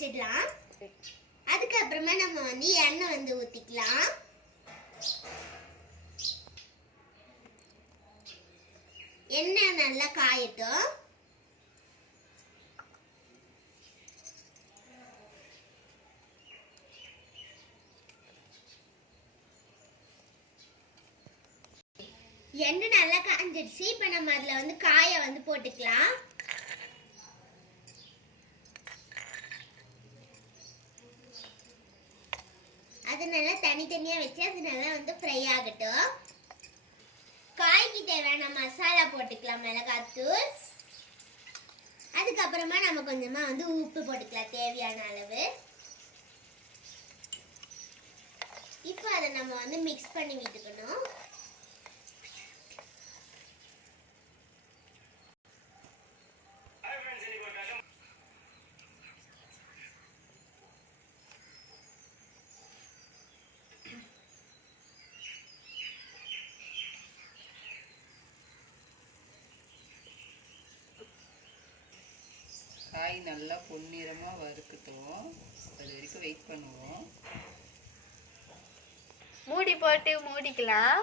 வச்சிடலாம். அதுக்கப்புறமா நம்ம வந்து எண்ணெய் வந்து ஊற்றிக்கலாம். எண்ணெய் நல்லா காயட்டும். எண்ணெய் நல்லா காஞ்சிடுச்சு. இப்போ நம்ம அதில் வந்து காயை வந்து போட்டுக்கலாம். அது நல்லா தனித்தனியாக வச்சு அது நல்லா வந்து ஃப்ரை ஆகட்டும். காய்க்கு தேவையான மசாலா போட்டுக்கலாம். மிளகாத்தூள், அதுக்கப்புறமா நம்ம கொஞ்சமாக வந்து உப்பு போட்டுக்கலாம் தேவையான அளவு. இப்போ அதை நம்ம வந்து மிக்ஸ் பண்ணி விட்டுக்கணும். காய் நல்லா பொன்னிறமாக வறுக்கட்டும். அது வரைக்கும் வெயிட் பண்ணுவோம். மூடி போட்டு மூடிக்கலாம்.